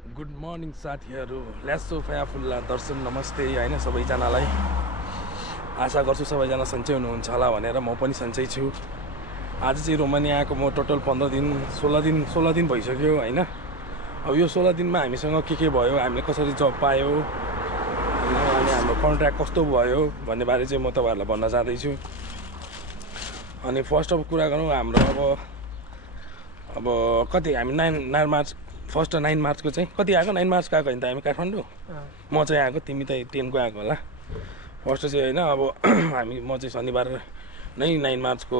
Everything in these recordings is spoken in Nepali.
गुड मर्निङ साथीहरू, ल्यासो फयाफुल्ला दर्शन नमस्ते होइन सबैजनालाई। आशा गर्छु सबैजना सन्चै हुनुहुन्छ होला भनेर म पनि सन्चै छु। आज चाहिँ रोमानियाको म टोटल 16 दिन भइसक्यो होइन। अब यो 16 दिनमा हामीसँग के भयो, हामीले कसरी जब पायो अनि हाम्रो कन्ट्र्याक्ट कस्तो भयो भन्ने बारे चाहिँ म तपाईँहरूलाई भन्न जाँदैछु। अनि फर्स्ट अफ कुरा गरौँ, हाम्रो अब कति हामी 9 मार्च फर्स्ट 9 मार्चको चाहिँ कति आएको, 9 मार्चको आएको होइन त हामी काठमाडौँ। म चाहिँ आएको, तिमी त 10 को आएको होला फर्स्ट चाहिँ होइन। अब म चाहिँ शनिबार नै 9 मार्चको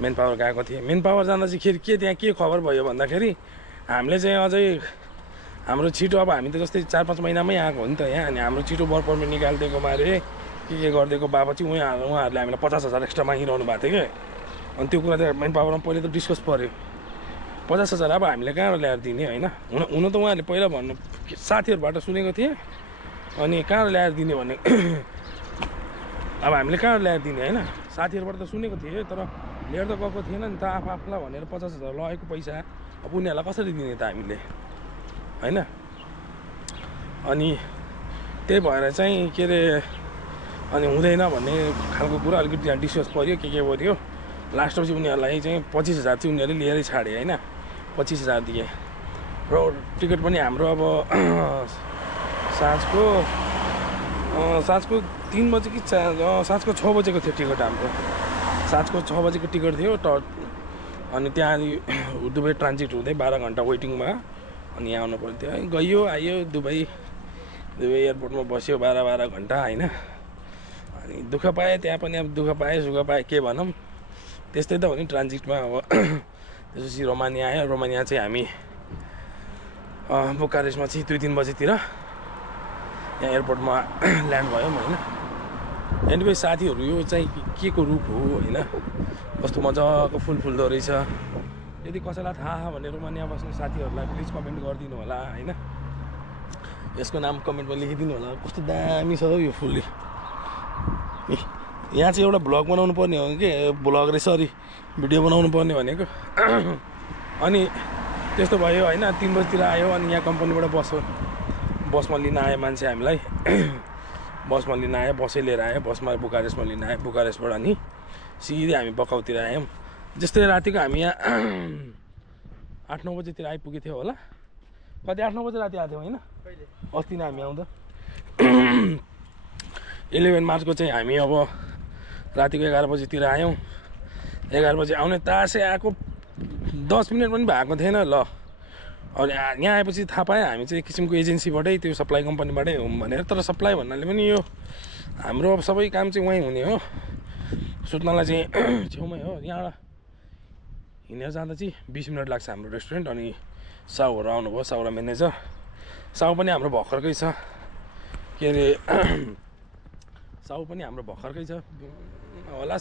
मेन पावर गएको थिएँ। मेन पावर जाँदा चाहिँ त्यहाँ के खबर भयो भन्दाखेरि हामीले चाहिँ अझै हाम्रो छिटो, अब हामी त जस्तै 4-5 महिनामै आएको हो नि त यहाँ। अनि हाम्रो छिटो वर्क पर्मिट निकालिदिएको मारे के गरिदिएको बाबा चाहिँ उहाँहरूले हामीलाई 50,000 एक्स्ट्रा मागिरहनु भएको थियो कि। अनि त्यो कुरा त मेन पावरमा पहिले त डिस्कस पऱ्यो। 50,000 अब हामीले कहाँबाट ल्याएर दिने होइन। हुन त उहाँहरूले पहिला भन्नु साथीहरूबाट सुनेको थिएँ। अनि कहाँबाट ल्याएर दिने भन्ने अब हामीले कहाँबाट ल्याएर दिने होइन। साथीहरूबाट त सुनेको थिएँ तर लिएर त गएको थिएन नि त आफूलाई भनेर 50,000 लगेको पैसा अब उनीहरूलाई कसरी दिने त हामीले होइन। अनि त्यही भएर चाहिँ के अरे अनि हुँदैन भन्ने खालको कुरा अलिकति त्यहाँ डिस्कस पऱ्यो के पऱ्यो। लास्टमा चाहिँ उनीहरूलाई चाहिँ 25,000 चाहिँ उनीहरूले लिएरै छाडे होइन। 25,000 दिए र टिकट पनि हाम्रो अब साँझको 3 बजे कि साँझको 6 बजेको थियो टिकट हाम्रो। साँझको 6 बजेको टिकट थियो अनि त्यहाँ दुबई ट्रान्जिट हुँदै 12 घन्टा वेटिङमा अनि यहाँ आउनु पर्थ्यो। गयो आयो दुबई एयरपोर्टमा बस्यो 12 घन्टा होइन। अनि दुःख पाएँ त्यहाँ पनि, अब दुःख पाएँ सुख पाएँ के भनौँ, त्यस्तै त हो नि ट्रान्जिटमा। अब त्यसपछि रोमानिया आयो। रोमानिया चाहिँ हामी बुकारेस्टमा चाहिँ 2-3 बजेतिर यहाँ एयरपोर्टमा ल्यान्ड भयौँ होइन। एनिवे साथीहरू, यो चाहिँ के को रूप हो होइन, कस्तो मजाको फुल फुल्दो रहेछ। यदि कसैलाई थाहा भने रोमानिया बस्ने साथीहरूलाई प्लिज कमेन्ट गरिदिनु होला होइन। यसको नाम कमेन्टमा लेखिदिनु होला। कस्तो दामी छ यो फुल। यहाँ चाहिँ एउटा भ्लग बनाउनु पर्ने हो कि भ्लग रे सरी भिडियो बनाउनु पर्ने भनेको। अनि त्यस्तो भयो होइन। 3 बजीतिर आयो अनि यहाँ कम्पनीबाट बसमा लिन आयो मान्छे हामीलाई। बसमा लिन आयो, बसै लिएर आयो, बसमा बुकारेस्टमा लिन आयो। बुकारेस्टबाट अनि सिधै हामी बकाउतिर आयौँ। जस्तै रातिको हामी यहाँ 8-9 बजीतिर आइपुगेको थियो होला। कति 8-9 बजी राति आएको थियौँ होइन अस्ति नै हामी आउँदा। 11 मार्चको चाहिँ हामी अब रातिको 11 बजीतिर आयौँ। 11 बजी आउने तासै आएको 10 मिनट पनि भएको थिएन ल। अनि यहाँ आएपछि थाहा पाएँ हामी चाहिँ किसिमको एजेन्सीबाटै, त्यो सप्लाई कम्पनीबाटै हौँ भनेर। तर सप्लाई भन्नाले पनि यो हाम्रो अब सबै काम चाहिँ वहीँ हुने हो। सुत्नलाई चाहिँ छेउमै हो। यहाँबाट हिँडेर जाँदा चाहिँ 20 मिनट लाग्छ हाम्रो रेस्टुरेन्ट। अनि साउहरू आउनुभयो, साउ र म्यानेजर। साउ पनि हाम्रो भर्खरकै छ के अरे साउ पनि हाम्रो भर्खरकै छ होला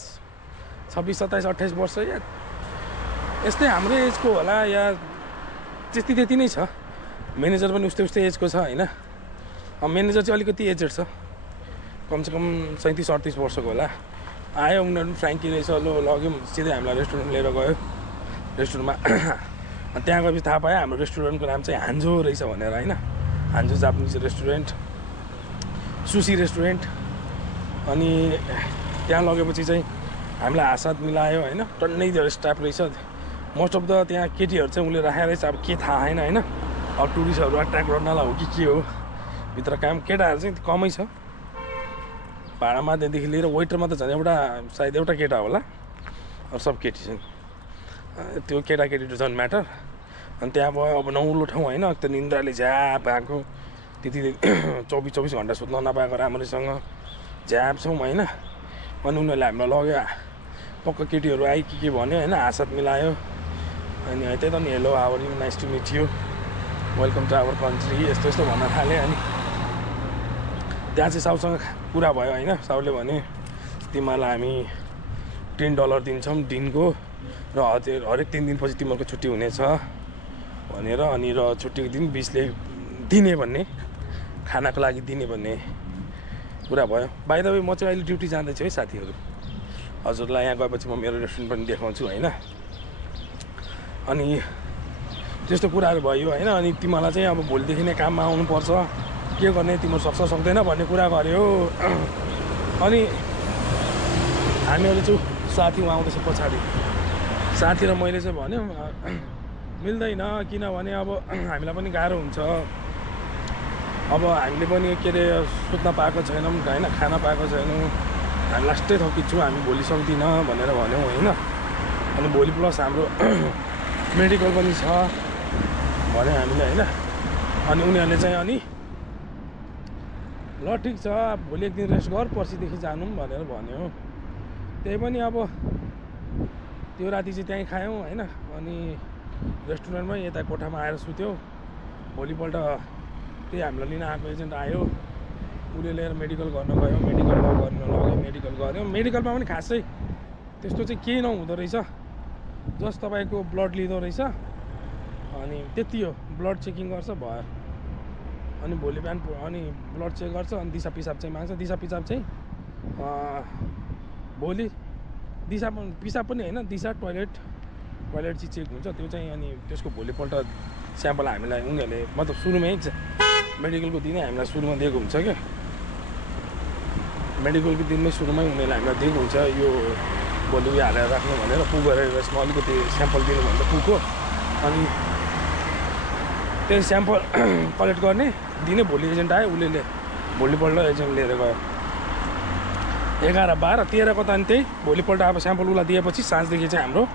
26, 27, 28 वर्ष या यस्तै हाम्रो एजको होला या त्यति नै छ। म्यानेजर पनि उस्तै एजको छ होइन। म्यानेजर चाहिँ अलिकति एजेड छ, कमसेकम 37-38 वर्षको होला। आयो उनीहरू फ्रेङ्की रहेछ, लग्यौँ सिधै हामीलाई रेस्टुरेन्ट लिएर गयो। रेस्टुरेन्टमा त्यहाँ गएपछि थाहा पायो हाम्रो रेस्टुरेन्टको नाम चाहिँ हान्जो रहेछ भनेर होइन। हान्जो जापानिज रेस्टुरेन्ट, सुसी रेस्टुरेन्ट। अनि त्यहाँ लगेपछि चाहिँ हामीलाई हातसाथ मिलायो होइन। टन्नै धेरै स्टाफ रहेछ। मोस्ट अफ द त्यहाँ केटीहरू चाहिँ उसले राखेर रहेछ, अब के थाहा छैन होइन। अब टुरिस्टहरू एट्र्याक्ट गर्नलाई हो कि के हो भित्र काम। केटाहरू चाहिँ कमै छ भाडामा त्यहाँदेखि लिएर वेटरमा त झन् सायद एउटा केटा होला, अरू सब केटी छन्। त्यो केटाकेटी डजन्ट म्याटर। अनि त्यहाँ भयो अब नौलो ठाउँ होइन। त्यो निन्द्राले झ्याप आएको, त्यति 24 घन्टा सुत्न नपाएको राम्रैसँग झ्याप छौँ होइन। अनि उनीहरूले हामीलाई लग्यो, पक्का केटीहरू आयो के भन्यो होइन, हातसाथ मिलायो। अनि त्यही त नि hello how are you, nice to meet you, welcome to our country, यस्तो भन्न थालेँ। अनि त्यहाँ चाहिँ साउसँग कुरा भयो होइन। साउले भने तिमीहरूलाई हामी $10 दिन्छौँ दिनको र हरेक 3 दिनपछि तिमीहरूको छुट्टी हुनेछ भनेर। अनि र छुट्टीको दिन 20ले दिने भन्ने, खानाको लागि दिने भन्ने कुरा भयो। बाइ द वे म चाहिँ अहिले ड्युटी जाँदैछु है साथीहरू। हजुरलाई यहाँ गएपछि म मेरो रेस्टुरेन्ट पनि देखाउँछु होइन। अनि त्यस्तो कुराहरू भयो होइन। अनि तिमीहरूलाई चाहिँ अब भोलिदेखि नै काममा आउनुपर्छ, के गर्ने तिम्रो सक्छ सक्दैन भन्ने कुरा गऱ्यो। अनि हामीहरू चाहिँ साथी आउँदैछ पछाडि, साथी र मैले चाहिँ भन्यो मिल्दैन, किनभने अब हामीलाई पनि गाह्रो हुन्छ, अब हामीले पनि के अरे सुत्न पाएको छैनौँ होइन, खाना पाएको छैनौँ, हामी लास्टै थकिन्छौँ, हामी भोलि सक्दिनँ भनेर भन्यौँ होइन। अनि भोलि प्लस हाम्रो मेडिकल पनि छ भन्यो हामीले होइन। अनि उनीहरूले चाहिँ अनि ल ठिक छ भोलि एक दिन रेस्ट गर, पर्सिदेखि जानु भनेर भन्यो। त्यही पनि अब त्यो राति चाहिँ त्यहीँ खायौँ होइन। अनि रेस्टुरेन्टमै यता कोठामा आएर सुत्यो। भोलिपल्ट त्यही हामीलाई लिन आएको एजेन्ट आयो, उसले लिएर मेडिकल गर्न गयो, मेडिकलमा गर्न लग्यो, मेडिकल गऱ्यो। मेडिकलमा पनि खासै त्यस्तो चाहिँ केही नहुँदो रहेछ, जस्ट तपाईँको ब्लड लिँदो रहेछ अनि त्यति हो, ब्लड चेकिङ गर्छ भयो। अनि भोलि बिहान अनि ब्लड चेक गर्छ, अनि दिसा पिसाब चाहिँ माग्छ। दिसा पिसाब चाहिँ भोलि दिसा पिसाब पनि होइन, दिसा टोइलेट चाहिँ चेक हुन्छ त्यो चाहिँ। अनि त्यसको भोलिपल्ट स्याम्पल हामीलाई उनीहरूले मतलब सुरुमै मेडिकलको दिनै हामीलाई सुरुमा दिएको हुन्छ क्या, मेडिकलको दिनमै सुरुमै उनीहरूले हामीलाई दिएको हुन्छ यो भोलि उयो हालेर राख्नु भनेर, पु गरेर यसमा अलिकति स्याम्पल दिनु भन्छ पुको। अनि त्यही स्याम्पल कलेक्ट गर्ने दिनै भोलि एजेन्ट आयो, उसले भोलिपल्ट एजेन्ट लिएर गयो 11, 12, 13 को त। अनि त्यही भोलिपल्ट अब स्याम्पल उसलाई दिएपछि साँझदेखि चाहिँ हाम्रो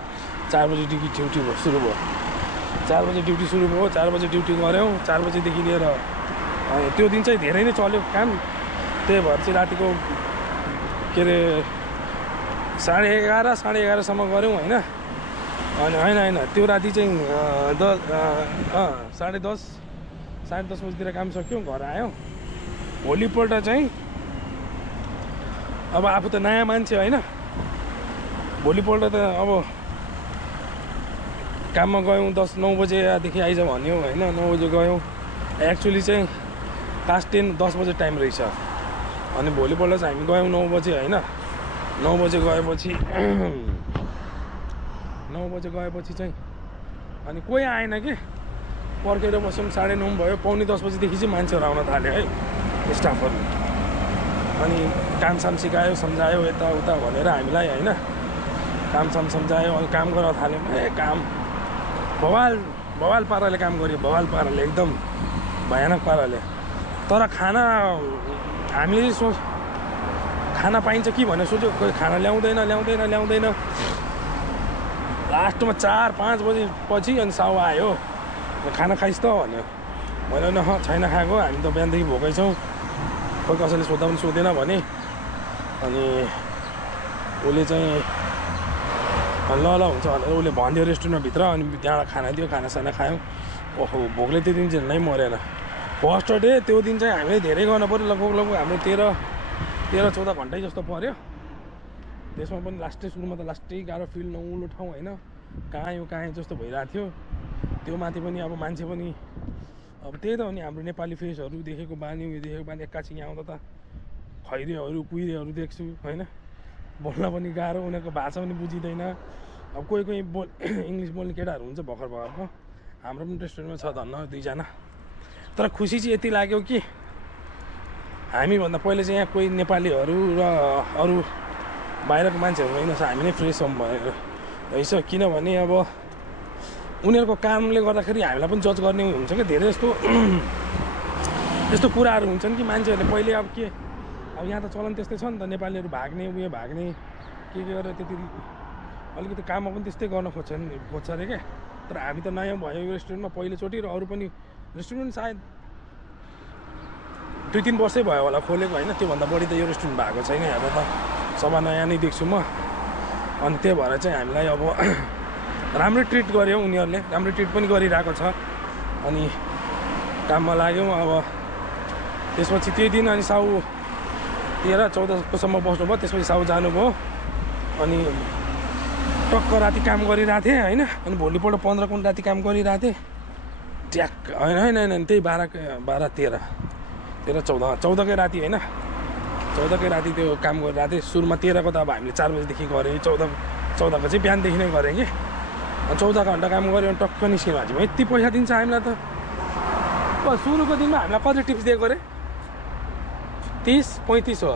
4 बजी ड्युटी सुरु भयो। 4 बजी ड्युटी सुरु भयो, 4 बजी ड्युटी गऱ्यौँ। 4 बजीदेखि लिएर त्यो दिन चाहिँ धेरै नै चल्यो काम, त्यही भएर चाहिँ रातिको के अरे 11:30, 11:30सम्म गऱ्यौँ होइन। अनि होइन त्यो राति चाहिँ 10:30 बजीतिर काम सक्यौँ, घर आयौँ। भोलिपल्ट चाहिँ अब आफू त नयाँ मान्छे होइन, भोलिपल्ट त अब काममा गयौँ 9 बजेदेखि आइज भन्यो होइन। 9 बजे गयौँ, एक्चुअली चाहिँ क्लास 10 बजे टाइम रहेछ। अनि भोलिपल्ट चाहिँ हामी गयौँ 9 बजे होइन। 9 बजे गएपछि चाहिँ अनि कोही आएन कि, पर्खेर बस्यौँ। 9:30 भयो, 9:45 बजीदेखि चाहिँ मान्छेहरू आउन थाल्यो है, स्टाफहरू। अनि कामसाम सिकायो, सम्झायो यताउता भनेर हामीलाई होइन, कामसाम सम्झायो। अनि काम गर्न थाल्यौँ, काम बवाल पाराले काम गऱ्यो, बवाल पाराले एकदम भयानक पाराले। तर खाना हामीले खाना पाइन्छ कि भनेर सोच्यो, कोही खाना ल्याउँदैन। लास्टमा 4-5 बजेपछि अनि साउ आयो, खाना खाइस् त भन्यो। मैले न छैन खाएको, हामी त बिहानदेखि भोकै छौँ, कोही कसैले सोद्धा पनि सोधेन भने। अनि उसले चाहिँ ल हुन्छ भनेर उसले भनिदियो रेस्टुरेन्टभित्र। अनि त्यहाँबाट खाना दियो, खानासाना खायौँ। ओहो भोकले त्यो दिन चाहिँ नै मरेन। फर्स्ट डे त्यो दिन चाहिँ हामीले धेरै गर्नु पऱ्यो, लगभग हाम्रो 13-14 घन्टै जस्तो पऱ्यो। त्यसमा पनि सुरुमा त लास्टै गाह्रो फिल नौलो ठाउँ होइन, कहाँ जस्तो भइरहेको थियो। त्यो माथि पनि अब मान्छे पनि अब त्यही त हो नि, हाम्रो नेपाली फेसहरू देखेको बानी, एकैछिन यहाँ आउँदा त खैरेहरू कुहिरेहरू देख्छु होइन। बोल्न पनि गाह्रो, उनीहरूको भाषा पनि बुझिँदैन। अब कोही इङ्ग्लिस बोल्ने केटाहरू हुन्छ भर्खरको, हाम्रो पनि रेस्टुरेन्टमा छ धन्न 2 जना। तर खुसी चाहिँ यति लाग्यो कि हामीभन्दा पहिले चाहिँ यहाँ कोही नेपालीहरू र अरू बाहिरको मान्छेहरू रहेनछ, हामी नै फ्रेस हौँ भनेर रहेछ। किनभने अब उनीहरूको कामले गर्दाखेरि हामीलाई पनि जज गर्ने हुन्छ क्या, धेरै यस्तो कुराहरू हुन्छन् कि मान्छेहरूले पहिले अब के अब यहाँ त चलन त्यस्तै छ नि त, नेपालीहरू भाग्ने के गरेर त्यति अलिकति काममा पनि त्यस्तै गर्न खोज्छ अरे क्या। तर हामी त नयाँ भयो यो रेस्टुरेन्टमा पहिलोचोटि, र अरू पनि रेस्टुरेन्ट सायद 2-3 वर्षै भयो होला खोलेको होइन, त्योभन्दा बढी त यो रेस्टुरेन्ट भएको छैन। यहाँ त सभा नयाँ नै देख्छु म। अनि त्यही भएर चाहिँ हामीलाई अब राम्रै ट्रिट गर्यो उनीहरूले, राम्रै ट्रिट पनि गरिरहेको छ। अनि काममा लाग्यौँ। अब त्यसपछि त्यही दिन अनि साउ 13-14 बस्नुभयो, त्यसपछि साउ जानुभयो। अनि टक्क राति काम गरिरहेको थिएँ होइन। अनि भोलिपल्ट 15 कुन राति काम गरिरहेको थिएँ ट्याक होइन त्यही 14कै राति होइन, 14कै राति त्यो काम गरिरहेको थिएँ। सुरुमा 13 को त अब हामीले 4 बजीदेखि गरेँ, 14 को चाहिँ बिहानदेखि नै गरेँ कि। 14 घन्टा काम गऱ्यो भने टक्क निस्क्यौँ भान्जीमा यति पैसा दिन्छ हामीलाई त सुरुको दिनमा हामीलाई कति टिप्स दिएको अरे 30-35 हो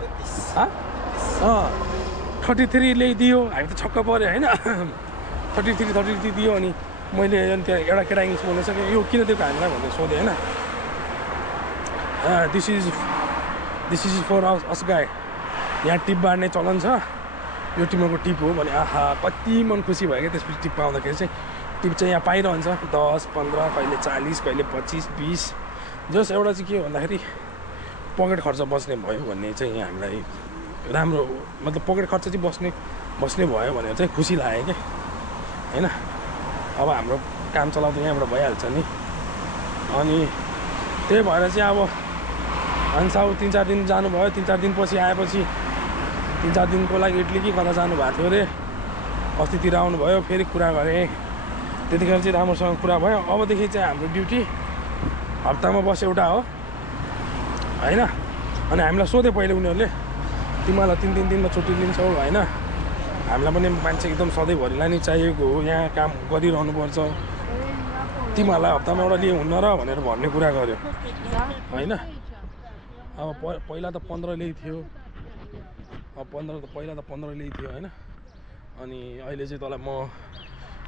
33 ल्याइदियो हामी त छक्क पऱ्यो होइन 33 दियो अनि मैले अनि त्यहाँ एउटा केटा इङ्ग्लिस बोल्न सकेँ यो किन दिएको हामीलाई भनेर सोधेँ होइन दिस इज फर अस गाई यहाँ टिप बाँड्ने चलन छ यो तिमीहरूको टिप हो भने आहा कति मन खुसी भयो क्या त्यसपछि टिप पाउँदाखेरि चाहिँ टिप चाहिँ यहाँ पाइरहन्छ 10, 15 कहिले 40 कहिले 25, 20 जस एउटा चाहिँ के हो भन्दाखेरि पकेट खर्च बस्ने भयो भन्ने चाहिँ हामीलाई राम्रो मतलब पकेट खर्च चाहिँ बस्ने भयो भनेर चाहिँ खुसी लाग्यो क्या होइन अब हाम्रो काम चलाउँदा यहाँबाट भइहाल्छ नि अनि त्यही भएर चाहिँ अब अन्साउ 3-4 दिन जानुभयो 3-4 दिनपछि आएपछि 3-4 दिनको लागि इटली कि कता जानुभएको थियो अरे अस्तितिर आउनुभयो फेरि कुरा गरेँ त्यतिखेर चाहिँ राम्रोसँग कुरा भयो अबदेखि चाहिँ हाम्रो ड्युटी हप्तामा बस एउटा हो होइन अनि हामीलाई सोधे पहिले उनीहरूले तिमीलाई 3 दिनमा छुट्टी लिन्छौ होइन हामीलाई पनि मान्छे एकदम सधैँभरिलाई नै चाहिएको हो यहाँ काम गरिरहनुपर्छ तिमीहरूलाई हप्तामा एउटा लिए हुन्न र भनेर भन्ने कुरा गर्यो होइन अब पहिला त 15 ल्याइ थियो अब पहिला त 15 ल्याइ थियो होइन अनि अहिले चाहिँ तँलाई म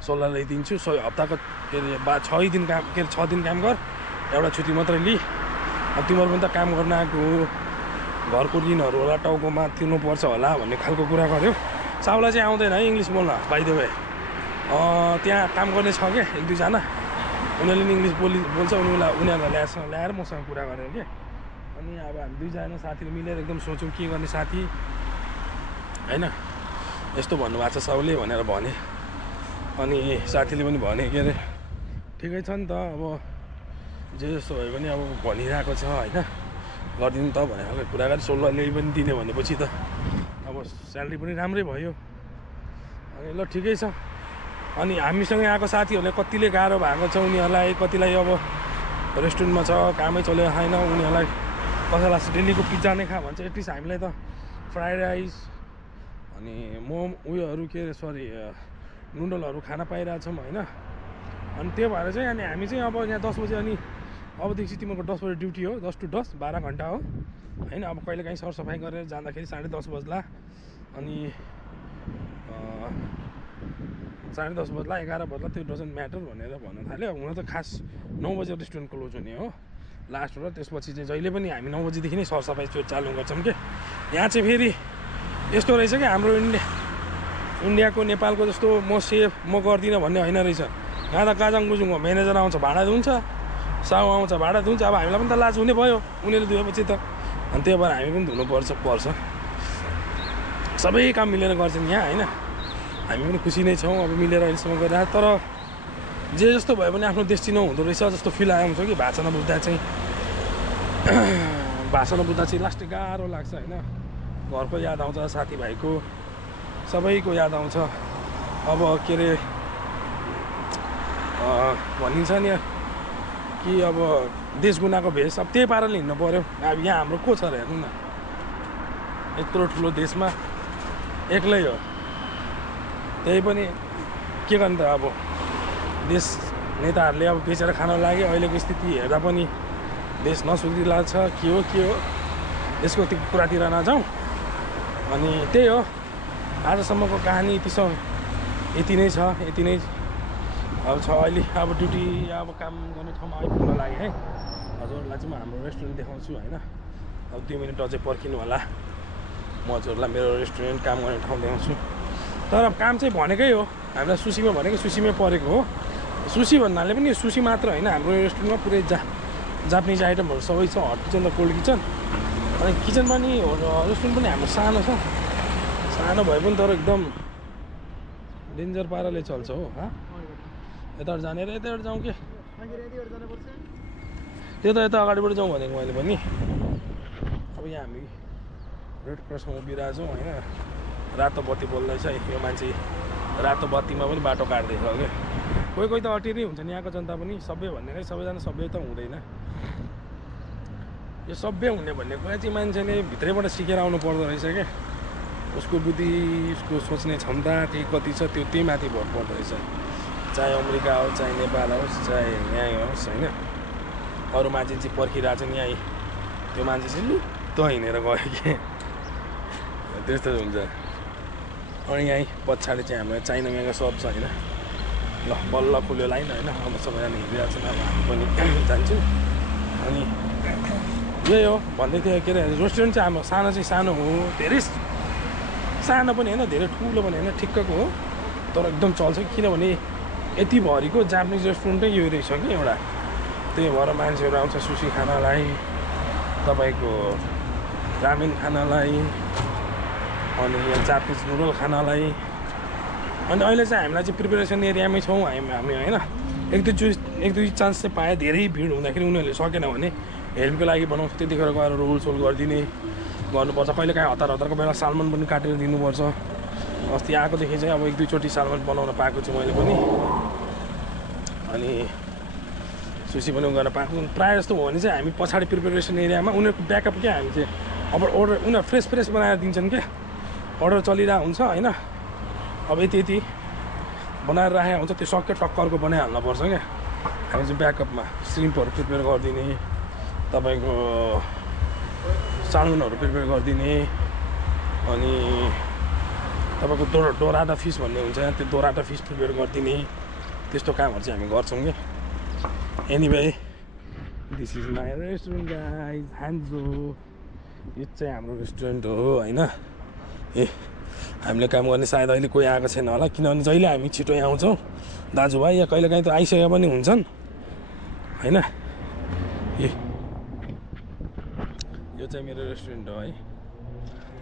16 ल्याइदिन्छु हप्ताको के अरे 6 दिन काम के अरे 6 दिन काम गर एउटा छुट्टी मात्रै लि अब तिमीहरू पनि त काम गर्न आएको हो घरको ऋणहरू होला टाउकोमा तिर्नुपर्छ होला भन्ने खालको कुरा गर्यो साउला चाहिँ आउँदैन है इङ्ग्लिस बोल्न बाइ द वे त्यहाँ काम गर्ने छ क्या 1-2 जना उनीहरूले पनि इङ्ग्लिस बोल्छ उनीहरूलाई ल्याएर मसँग कुरा गरेर क्या अनि अब हामी 2 जना साथीले मिलेर एकदम सोच्यौँ के गर्ने साथी होइन यस्तो भन्नुभएको छ साउले भनेर भने अनि साथीले पनि भने के अरे ठिकै छ नि त अब जे जस्तो भए पनि अब भनिरहेको छ होइन गरिदिनु त भनेर खालको कुरा गरेर 16 ल्याइ पनि दिने भनेपछि त अब स्यालेरी पनि राम्रै भयो अनि ल ठिकै छ अनि हामीसँग आएको साथीहरूले कतिले गाह्रो भएको छ उनीहरूलाई कतिलाई अब रेस्टुरेन्टमा छ कामै चलेको छैन उनीहरूलाई कसैलाई डेलीको पिज्जा नै खा भन्छ एटलिस्ट हामीलाई त फ्राइड राइस अनि उयोहरू के अरे सरी नुडलहरू खान पाइरहेछौँ होइन अनि त्यो भएर चाहिँ अनि हामी चाहिँ अब यहाँ 10 बजे अनि अबदेखि चाहिँ तिमीहरूको 10 बजे ड्युटी हो 10 to 10 12 घन्टा हो होइन अब कहिले काहीँ सरसफाइ गरेर जाँदाखेरि 10:30 बज्ला अनि 10:30 बज्ला 11 बज्ला त्यो डजन्ट म्याटर भनेर भन्न थाल्यो हुन त खास 9 बजे रेस्टुरेन्ट क्लोज हुने हो लास्ट र त्यसपछि चाहिँ जहिले पनि हामी 9 बजीदेखि नै सरसफाइ त्यो चालु गर्छौँ क्या यहाँ चाहिँ फेरि यस्तो रहेछ क्या हाम्रो इन्डियाको नेपालको जस्तो म सेफ म गर्दिनँ भन्ने होइन रहेछ यहाँ त काजाङ बुजुङ हो म्यानेजर आउँछ भाडा दुन्छ साउ आउँछ भाडा दुन्छ अब हामीलाई पनि त लाज हुने भयो उनीहरूले धुएपछि त अनि त्यही भएर हामी पनि धुनुपर्छ सबै काम मिलेर गर्छौँ यहाँ होइन हामी पनि खुसी नै छौँ अब मिलेर अहिलेसम्म गरिरहेको तर जे जस्तो भयो भने आफ्नो डेस्टिनी हुँदो रहेछ जस्तो फिल आउँछ कि भाषा नबुझ्दा चाहिँ लास्टै गाह्रो लाग्छ होइन घरको याद आउँछ साथीभाइको सबैको याद आउँछ अब के अरे भनिन्छ नि कि अब देश गुनाको भेष अब त्यही पाराले हिँड्नु पऱ्यो अब यहाँ हाम्रो को छ र हेर्नु न यत्रो ठुलो देशमा एक्लै हो त्यही पनि के गर्नु त अब देश नेताहरूले अब बेचेर खान लाग्यो अहिलेको स्थिति हेर्दा पनि देश नसुधिला छ के हो देशको त्यो कुरातिर नजाउँ अनि त्यही हो आजसम्मको कहानी यति नै छ यति नै अब छ अहिले अब ड्युटी अब काम गर्ने ठाउँमा आइपुग्न लाग्यो है हजुरहरूलाई चाहिँ म हाम्रो रेस्टुरेन्ट देखाउँछु होइन अब 2 मिनट अझै पर्खिनु होला म हजुरहरूलाई मेरो रेस्टुरेन्ट काम गर्ने ठाउँ देखाउँछु तर काम चाहिँ भनेकै हो हामीलाई सुसीमा भनेको सुसीमै परेको हो सुसी भन्नाले पनि सुसी मात्र होइन हाम्रो रेस्टुरेन्टमा पुरै जापानिज आइटमहरू सबै छ हट किचन र कोल्ड किचन अनि किचन पनि रेस्टुरेन्ट पनि हाम्रो सानो भए पनि तर एकदम डेन्जर पाराले चल्छ हो यताबाट जाने र यताबाट जाउँ के त्यो त यता अगाडिबाट जाउँ भनेको मैले पनि अब यहाँ हामी रेड क्रसमा उभिरहेको छौँ होइन रातो बत्ती बोल्दैछ यो मान्छे रातो बत्तीमा पनि बाटो काट्दैछ क्या कोही त अटेरै हुन्छ नि यहाँको जनता पनि सभ्य भन्ने सबैजना सभ्य त हुँदैन यो सभ्य हुने भन्ने कुरा चाहिँ मान्छेले भित्रैबाट सिकेर आउनु पर्दो रहेछ क्या उसको बुद्धि उसको सोच्ने क्षमता त्यही कति छ त्यो त्यही माथि भर पर्दो रहेछ चाहे अमेरिका होस् चाहे नेपाल होस् चाहे यहीँ होस् होइन अरू मान्छे चाहिँ पर्खिरहेको छन् यहीँ त्यो मान्छे चाहिँ लुत्त हिँडेर गयो कि त्यस्तो हुन्छ अनि यहीँ पछाडि चाहिँ हाम्रो चाइना मेगा सप छ होइन ल बल्ल खुल्यो लाइन होइन अब सबैजना हिँडिरहेको छन् अब हामी पनि जान्छौँ अनि यही हो भन्दै थियो के अरे रेस्टुरेन्ट चाहिँ हाम्रो सानो हो धेरै सानो पनि होइन धेरै ठुलो पनि होइन ठिक्कको हो तर एकदम चल्छ किनभने यति भरिको जापानिज रेस्टुरेन्टै यो रहेछ कि एउटा त्यही भएर मान्छेहरू आउँछ सुसी खानलाई तपाईँको रामेन खानलाई अनि यहाँ जापानिज नुडल खानलाई अनि अहिले चाहिँ हामीलाई चाहिँ प्रिपेरेसन एरियामै छौँ हामी होइन एक दुई चान्स चाहिँ पाएँ धेरै भिड हुँदाखेरि उनीहरूले सकेन भने हेल्पको लागि बनाउँछ त्यतिखेर गएर रोल गरिदिने गर्नुपर्छ कहिले काहीँ हतारको बेला सालमन पनि काटेर दिनुपर्छ अस्ति आएकोदेखि चाहिँ अब एक दुईचोटि सालमन बनाउन पाएको छु मैले पनि अनि सुसी पनि गर्न पाएको प्रायः जस्तो हो भने चाहिँ हामी पछाडि प्रिपेरेसन एरियामा उनीहरूको ब्याकअप क्या हामी चाहिँ अब अर्डर उनीहरू फ्रेस बनाएर दिन्छन् क्या अर्डर चलिरहेको हुन्छ होइन अब यति बनाएर राखेको हुन्छ त्यो सक्यो टक्करको बनाइहाल्नुपर्छ क्या हामी चाहिँ ब्याकअपमा श्रिम्पहरू प्रिपेयर गरिदिने तपाईँको सालमनहरू प्रिपेयर गरिदिने अनि तपाईँको डोराटा फिस भन्ने हुन्छ त्यो डोराटा फिस प्रिपेयर गरिदिने त्यस्तो कामहरू चाहिँ हामी गर्छौँ कि anyway this is my restaurant guys हान्जो यो चाहिँ हाम्रो रेस्टुरेन्ट हो होइन ए हामीले काम गर्ने सायद अहिले कोही आएको छैन होला किनभने जहिले हामी छिटो आउँछौँ दाजुभाइ या कहिलेकाहीँ त आइसकेका पनि हुन्छन् होइन यो चाहिँ मेरो रेस्टुरेन्ट हो है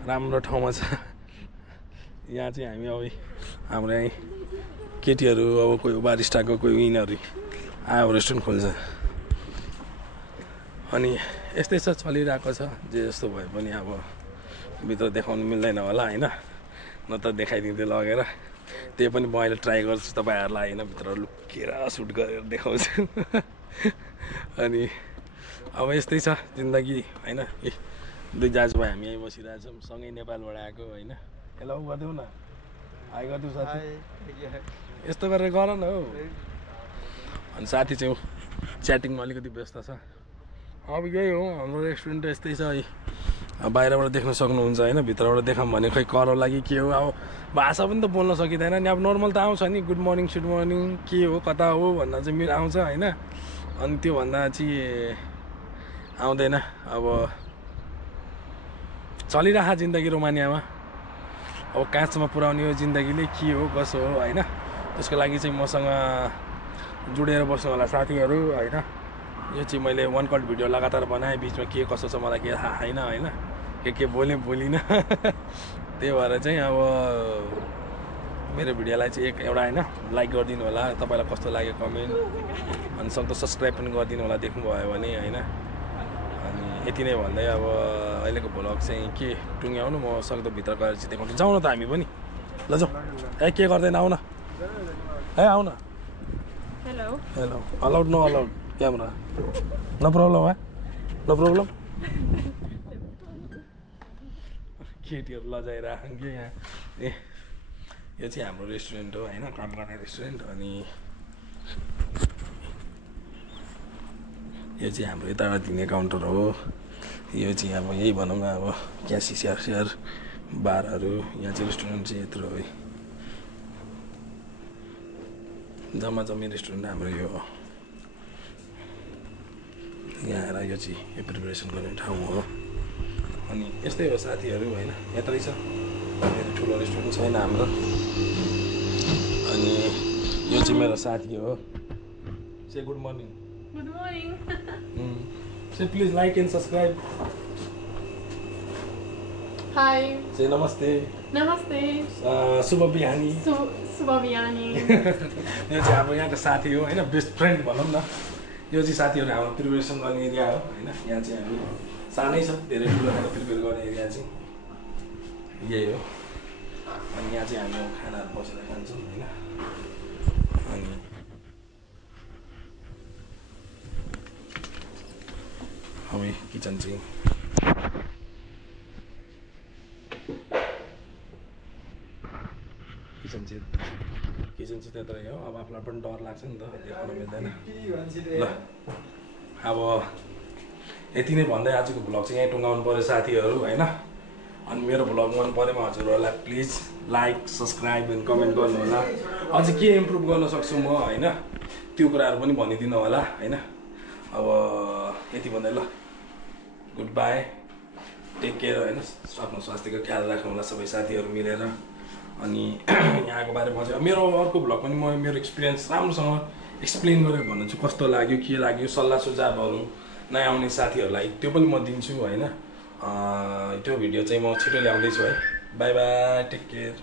राम्रो ठाउँमा छ यहाँ चाहिँ हामी अब हाम्रो यहीँ केटीहरू अब कोही बारिस्टाको कोही यिनीहरू आयो रेस्टुरेन्ट खोल्छ अनि यस्तै छ चलिरहेको छ जे जस्तो भए पनि अब भित्र देखाउनु मिल्दैन होला होइन न त देखाइदिँदै लगेर त्यही पनि म अहिले ट्राई गर्छु तपाईँहरूलाई होइन भित्र लुकेर सुट गरेर देखाउँछु अनि अब यस्तै छ जिन्दगी होइन दुई दाजुभाइ हामी यहीँ बसिरहेछौँ सँगै नेपालबाट आएको होइन हेलो गरिदेऊ न हाई गरिदेऊ साथी यस्तो गरेर गर न हौ अनि साथी चाहिँ च्याटिङमा अलिकति व्यस्त छ अब यही हो हाम्रो रेस्टुरेन्ट यस्तै छ है अब बाहिरबाट देख्न सक्नुहुन्छ होइन भित्रबाट देखाऊँ भने खै करो लागि के हो अब भाषा पनि त बोल्न सकिँदैन नि अब नर्मल त आउँछ नि गुड मर्निङ सुड मर्निङ के हो कता हो भन्न चाहिँ मेरो आउँछ होइन अनि त्योभन्दा चाहिँ आउँदैन अब चलिरहेको जिन्दगी रोमानियामा अब काँचमा पुर्याउने हो जिन्दगीले के हो कसो हो होइन त्यसको लागि चाहिँ मसँग जुडेर बस्नु होला साथीहरू होइन यो चाहिँ मैले वान कट भिडियो लगातार बनाएँ बिचमा के कसो छ मलाई के थाहा छैन होइन के बोलिनँ त्यही भएर चाहिँ अब मेरो भिडियोलाई चाहिँ एउटा होइन लाइक गरिदिनु होला तपाईँलाई कस्तो लाग्यो कमेन्ट अनि सक्दो सब्सक्राइब पनि गरिदिनु होला देख्नुभयो भने होइन अनि यति नै भन्दै अब अहिलेको भ्लग चाहिँ के टुङ्ग्याउनु म सक्दो भित्र गएर चाहिँ देखाउँछु जाउँ न त हामी पनि ल जाउँ के गर्दैन आउन आउन hello allowed no allowed camera no problem no problem केटीहरू लजाइराखौँ कि यहाँ यो चाहिँ हाम्रो रेस्टुरेन्ट हो होइन काम गर्ने रेस्टुरेन्ट अनि यो चाहिँ हाम्रो यताबाट दिने काउन्टर हो यो चाहिँ अब यही भनौँ न अब क्यासी स्यार बारहरू यहाँ चाहिँ रेस्टुरेन्ट चाहिँ यत्रो हो जम्मा रेस्टुरेन्ट हाम्रो यो हो यहाँ आएर यो चाहिँ यो प्रिपरेसन गर्ने ठाउँ हो अनि यस्तै हो साथीहरू होइन यत्रै छ धेरै ठुलो रेस्टुरेन्ट छैन हाम्रो अनि यो चाहिँ मेरो साथी हो say good morning say please like and subscribe hi say नमस्ते शुभ बिहानी यो चाहिँ हाम्रो यहाँको साथी हो होइन बेस्ट फ्रेन्ड भनौँ न यो चाहिँ साथीहरू हाम्रो प्रिपेरेसन गर्ने एरिया हो होइन यहाँ चाहिँ हामी सानै छ धेरै ठुलो खाना प्रिपेयर गर्ने एरिया चाहिँ यही हो अनि यहाँ चाहिँ हामी खानाहरू बसेर खान्छौँ होइन अनि अब किचन चाहिँ रिजन चाहिँ त्यत्रै हो। अब आफूलाई पनि डर लाग्छ नि त, देखाउन मिल्दैन ल। अब यति नै भन्दै आजको भ्लग चाहिँ यहीँ टुङ्गाउनु पऱ्यो साथीहरू होइन। अनि मेरो भ्लग मन परेमा हजुरहरूलाई please like subscribe and comment गर्नु होला। अझ के इम्प्रुभ गर्न सक्छु म होइन, त्यो कुराहरू पनि भनिदिनु होला होइन। अब यति भन्दै ल, गुड बाई, टेक केयर होइन। आफ्नो स्वास्थ्यको ख्याल राख्नु होला सबै साथीहरू मिलेर। अनि यहाँको बारेमा चाहिँ मेरो अर्को भ्लग पनि म मेरो एक्सपिरियन्स राम्रोसँग एक्सप्लेन गरेर भन्छु, कस्तो लाग्यो के लाग्यो, सल्लाह सुझावहरू नयाँ आउने साथीहरूलाई त्यो पनि म दिन्छु होइन। त्यो भिडियो चाहिँ म छिटो ल्याउँदैछु है। Bye bye, take care.